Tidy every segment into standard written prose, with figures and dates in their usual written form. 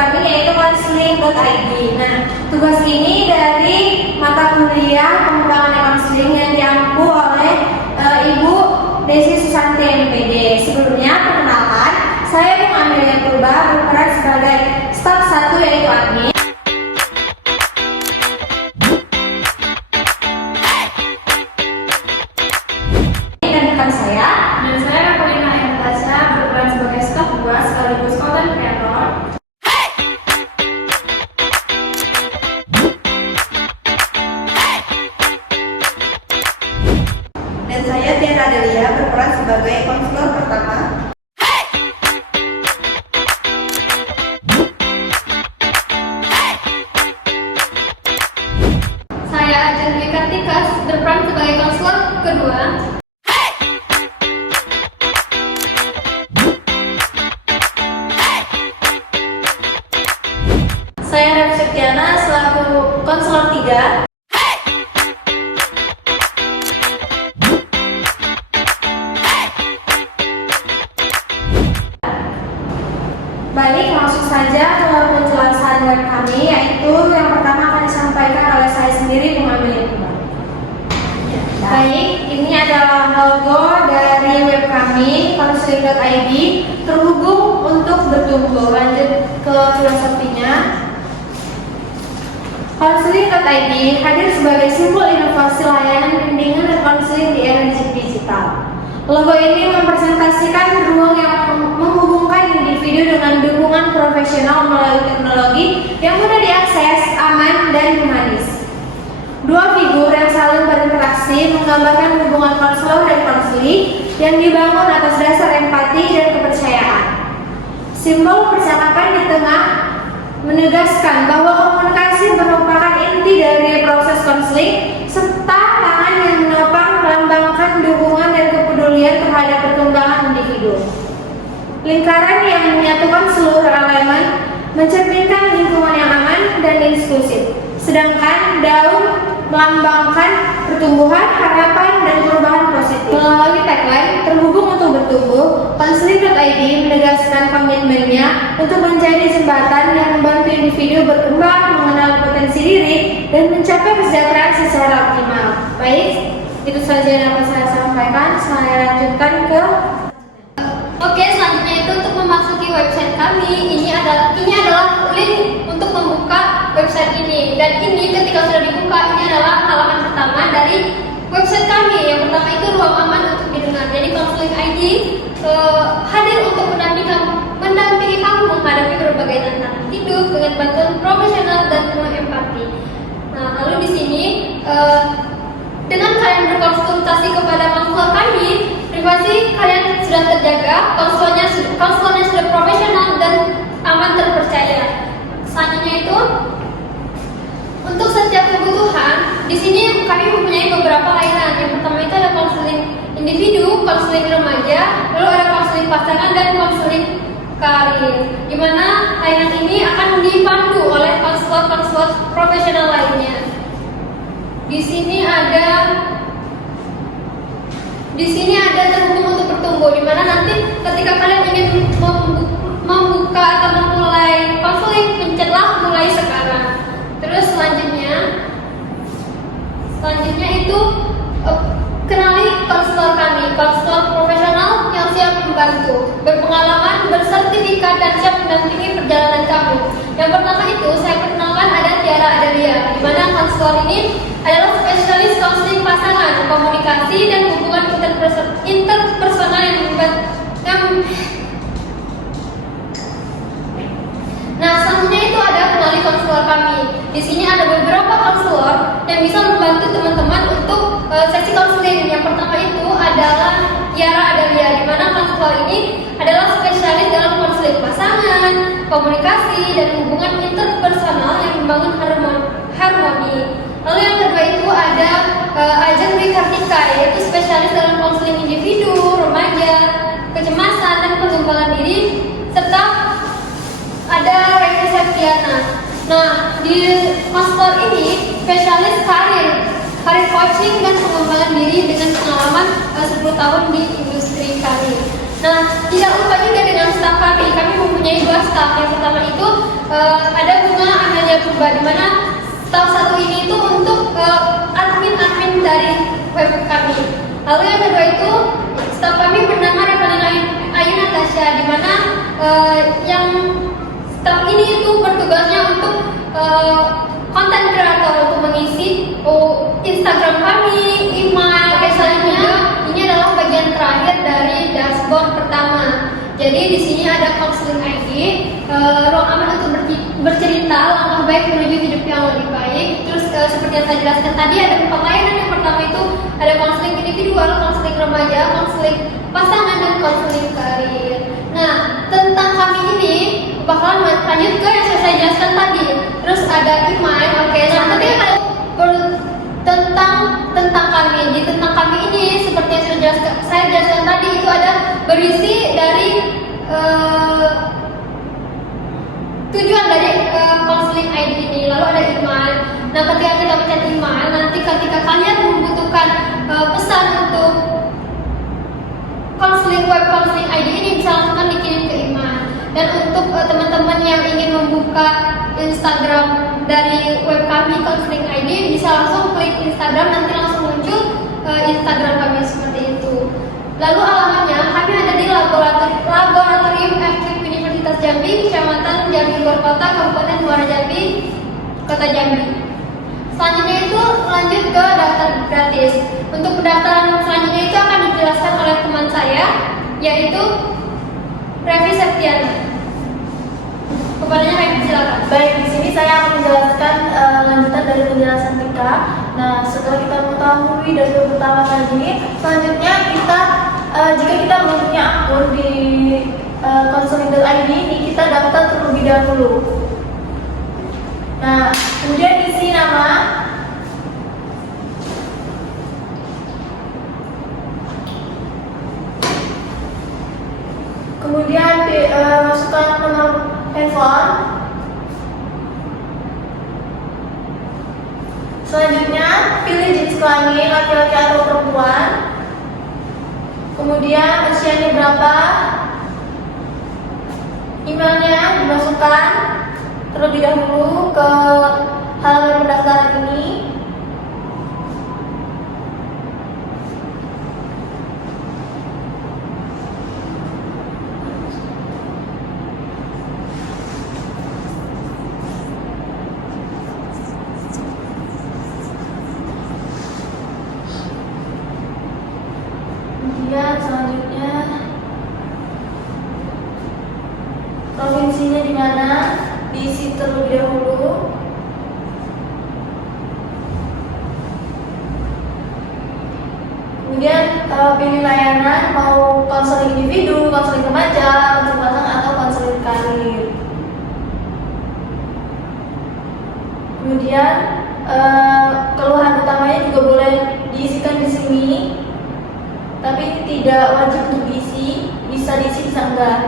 kami yaitu konseling.id. Nah, tugas ini dari mata kuliah pengembangan konseling yang diampu oleh Ibu Desi Susanti MPD. Sebelumnya, perkenalkan, saya Bung Amelia Purba berperan sebagai staf 1 yaitu admin. Dan rekan saya, Paulina Natasha berperan sebagai staf 2 sekaligus content creator. Dan saya Tiara Delia berperan sebagai konselor pertama. Saya Ajeng Dwi Kartika berperan sebagai konselor kedua. saya Rep Septiana selaku konselor 3. Baik, langsung saja ke penjelasan web kami, yaitu yang pertama akan disampaikan oleh saya sendiri, Bung Amelia Purba. Baik, ini adalah logo dari web kami, konseling.id, terhubung untuk bertumbuh. Lanjut ke filosofinya. Konseling.id hadir sebagai simbol inovasi layanan bimbingan dan konseling di era digital. Logo ini mempresentasikan ruang yang menghubungkan individu dengan dukungan profesional melalui teknologi yang mudah diakses, aman, dan humanis. Dua figur yang saling berinteraksi menggambarkan hubungan konselor dan konseli yang dibangun atas dasar empati dan kepercayaan. Simbol percakapan di tengah menegaskan bahwa komunikasi merupakan inti dari proses konseling, serta tangan yang menopang melambangkan dukungan dan kepedulian terhadap perkembangan individu. Lingkaran yang menyatukan seluruh elemen mencerminkan lingkungan yang aman dan inklusif, sedangkan daun melambangkan pertumbuhan, harapan, dan perubahan positif. Melalui tagline terhubung untuk bertumbuh, konseling.id menegaskan komitmennya untuk menjadi jembatan yang membantu individu berkembang, mengenal potensi diri, dan mencapai kesejahteraan secara optimal. Baik, itu saja yang dapat saya sampaikan. Saya lanjutkan ke Oke, selanjutnya itu untuk memasuki website kami. Ini adalah link untuk membuka website ini. Dan ini ketika sudah dibuka, ini adalah halaman pertama dari website kami. Yang pertama itu ruang aman untuk didengar. Jadi konseling ID hadir untuk mendampingi kamu menghadapi berbagai tantangan hidup dengan bantuan profesional dan penuh empati. Nah, lalu di sini dengan kalian berkonsultasi kepada konselor kami, privasi kalian sudah terjaga, konselornya sudah profesional dan aman terpercaya. Selanjutnya itu untuk setiap kebutuhan, di sini kami mempunyai beberapa layanan. Yang pertama itu ada konseling individu, konseling remaja, lalu ada konseling pasangan dan konseling karir. Di mana layanan ini akan dipandu oleh konselor profesional lainnya. Di sini ada terhubung untuk bertumbuh, di mana nanti ketika kalian ingin membuka atau memulai konseling, pencetlah mulai sekarang. Terus selanjutnya itu kenali konselor kami, konselor profesional yang siap membantu, berpengalaman, bersertifikat, dan siap mendampingi perjalanan kamu. Yang pertama itu saya perkenalkan ada Tiara Delia, di mana konselor ini adalah spesialis konseling pasangan, komunikasi, dan hubungan interpersonal yang Nah, selanjutnya itu ada kenali konselor kami. Di sini ada beberapa konselor yang bisa membantu teman-teman untuk sesi konseling. Yang pertama itu adalah Tiara Delia, di mana konselor ini adalah spesialis dalam konseling pasangan, komunikasi, dan hubungan interpersonal yang membangun harmoni. Lalu yang kedua itu ada Ajeng Dwi Kartika, yaitu spesialis dalam konseling individu, remaja, kecemasan, dan pengembangan diri, serta ada Reva Septiana. Nah, di konselor ini spesialis karir coaching dan pengembangan diri dengan pengalaman 10 tahun di industri karir. Nah, tidak lupa juga dengan staf kami. Kami mempunyai 2 staf. Yang pertama itu ada bunga Amelia Purba, di mana tahap 1 ini itu untuk admin dari web kami. Lalu yang kedua itu staff kami bernama Revalina Ayu Natasha, di mana yang staff ini itu bertugasnya untuk konten kreator, untuk mengisi Instagram kami, email, selanjutnya ini adalah bagian terakhir dari dashboard pertama. Jadi di sini ada counseling ID, ruang aman untuk bercerita, langkah baik menuju hidup yang lebih baik. Terus seperti yang saya jelaskan tadi, ada 4 layanan. Yang pertama itu ada counseling individual, counseling remaja, counseling pasangan, dan counseling karir. Nah, tentang kami ini bakalan lanjut ke yang saya jelaskan tadi. Terus ada email, oke. Nanti tentang kami ini seperti yang saya jelaskan tadi, itu ada berisi dari tujuan dari counseling ID ini. Lalu ada email. Nah, ketika kita pencet email, nanti ketika kalian membutuhkan pesan untuk web counseling ID ini bisa langsung dikirim ke email. Dan untuk teman-teman yang ingin membuka Instagram dari web kami counseling ID, bisa langsung klik Instagram, nanti langsung muncul Instagram kami seperti itu. Lalu alamatnya kami ada di Laboratorium FKIP Universitas Jambi, Kecamatan Jambi Luar Kota, Kabupaten Muara Jambi, Kota Jambi. Selanjutnya itu lanjut ke daftar gratis. Untuk pendaftaran selanjutnya itu akan dijelaskan oleh teman saya, yaitu Revi Septiana. Kepadanya Revi, silakan. Baik, di sini saya akan menjelaskan lanjutan dari penjelasan Tika. Nah, setelah kita mengetahui dari pertama tadi, selanjutnya jika kita belum punya akun di counseling.id ini, kita daftar terlebih dahulu. Nah, kemudian isi nama, kemudian masukkan nomor handphone. Selanjutnya pilih jenis kelamin, laki-laki atau perempuan. Kemudian usianya berapa, emailnya dimasukkan terlebih dahulu ke halaman pendaftaran ini. Kemudian selanjutnya provinsinya di mana, diisi terlebih dahulu. Kemudian pilih layanan, mau konseling individu, konseling remaja, konseling pasangan, atau konseling karir. Kemudian keluhan utamanya juga boleh diisikan di sini, tapi tidak wajib untuk diisi, bisa diisi bisa enggak.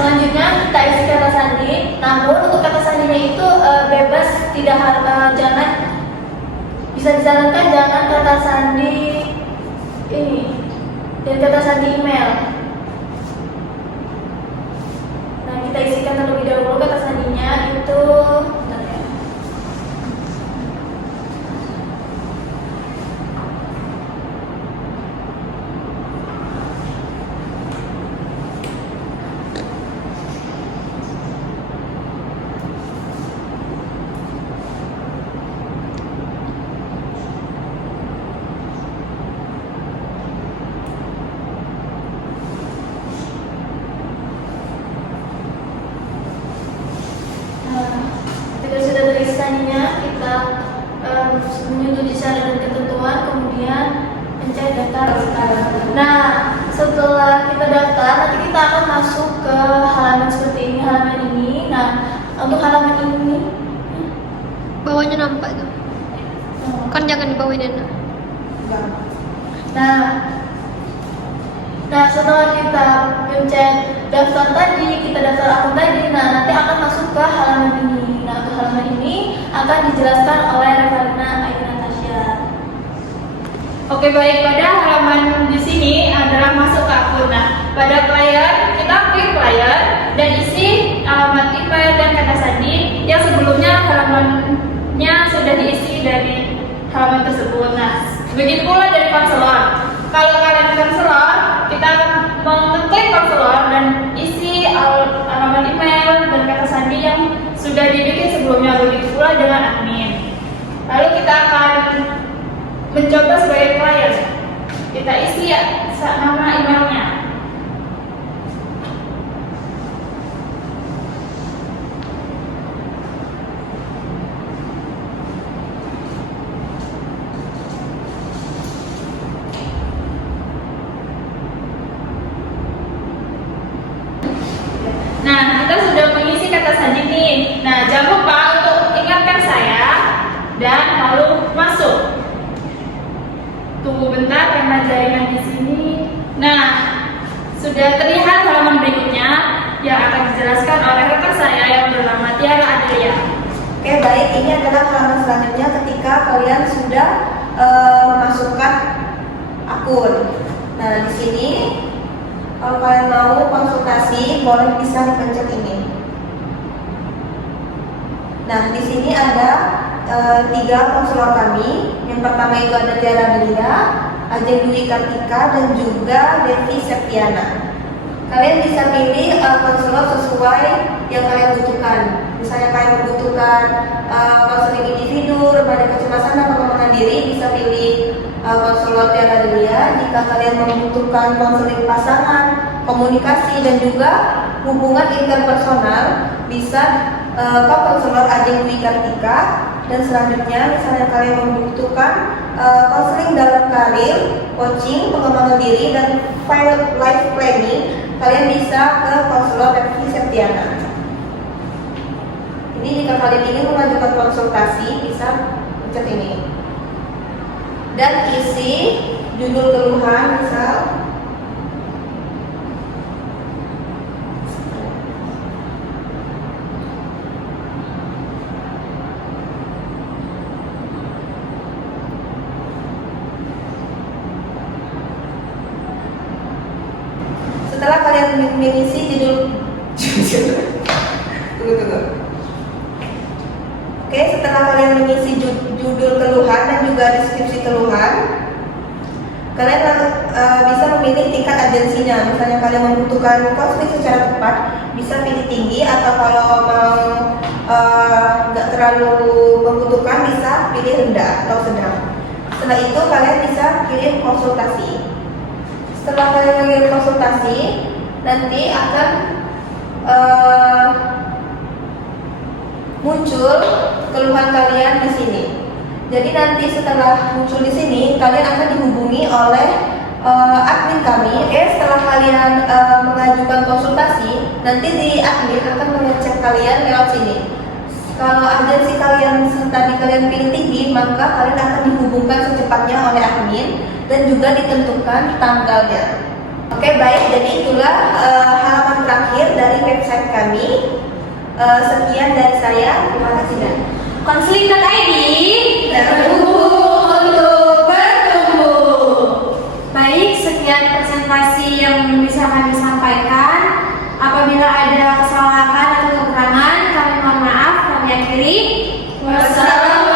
Selanjutnya kita isi kata sandi. Namun untuk kata sandinya itu bebas, tidak jangan, bisa disarankan jangan kata sandi ini dan kata sandi email. Nah, kita isikan terlebih dahulu kata sandinya itu. Ketika sudah terisi sandinya, kita menyetujui syarat dan ketentuan, kemudian pencet daftar. Nah, setelah kita daftar, nanti kita akan masuk ke halaman seperti ini, halaman ini. Nah, untuk halaman ini Bawahnya nampak tuh. Kan jangan dibawain enak. Nah, setelah kita pencet daftar tadi, kita daftar akun tadi, nah nanti akan masuk ke halaman ini. Nah, ke halaman ini akan dijelaskan oleh Revalina Ayu Natasha. Oke, baik, pada halaman di sini adalah masuk ke akun. Nah, pada player kita klik player, tersebut. Nah, begitu pula dari konselor. Kalau kalian konselor, kita mengeklik konselor dan isi alamat email dan kata sandi yang sudah dibikin sebelumnya. Begitu pula dengan admin. Lalu kita akan mencoba sebagai klien. Kita isi nama emailnya. Nah, kita sudah mengisi kata sandi nih. Nah, jangan lupa untuk ingatkan saya dan lalu masuk. Tunggu bentar karena jaringan di sini. Nah, sudah terlihat halaman berikutnya yang akan dijelaskan oleh rekan saya yang bernama Tiara Adelia. Oke, baik. Ini adalah halaman selanjutnya ketika kalian sudah memasukkan akun. Nah, di sini kalau kalian mau konsultasi, boleh bisa dipencet ini. Nah, di sini ada 3 konselor kami. Yang pertama itu ada Tiara Adelia, Ajeng Dwi Kartika, dan juga Devi Septiana. Kalian bisa pilih konselor sesuai yang kalian butuhkan. Misalnya kalian membutuhkan konseling individu, remaja kecemasan dan pengembangan diri, bisa pilih konselor Tiara Adelia. Jika kalian membutuhkan konseling pasangan, komunikasi dan juga hubungan interpersonal, bisa ke konselor Ajeng Dwi Kartika. Dan selanjutnya, misalnya kalian membutuhkan konseling dalam karir, coaching, pengembangan diri, dan life planning, kalian bisa ke konselor Devi Septiana. Ini jika kalian ingin mengajukan konsultasi, bisa pencet ini. Dan isi judul keluhan, misal setelah kalian mengisi setelah kalian mengisi judul keluhan dan juga deskripsi keluhan, kalian bisa memilih tingkat urgensinya. Misalnya kalian membutuhkan konseling secara cepat, bisa pilih tinggi, atau kalau mau nggak terlalu membutuhkan, bisa pilih rendah atau sedang. Setelah itu kalian bisa kirim konsultasi. Setelah kalian mengirim konsultasi, nanti akan muncul keluhan kalian di sini. Jadi nanti setelah muncul di sini, kalian akan dihubungi oleh admin kami. Setelah kalian mengajukan konsultasi, nanti di admin akan mengecek kalian lewat sini. Kalau agensi kalian tadi kalian pilih tinggi, maka kalian akan dihubungkan secepatnya oleh admin dan juga ditentukan tanggalnya. Oke, baik. Jadi itulah halaman terakhir dari website kami. Sekian dari saya. Terima kasih dan Konseling.id terhubung untuk bertumbuh. Baik, sekian presentasi yang bisa kami sampaikan. Apabila ada kesalahan atau kekurangan, kami mohon maaf. Kami akhiri. Wassalamualaikum.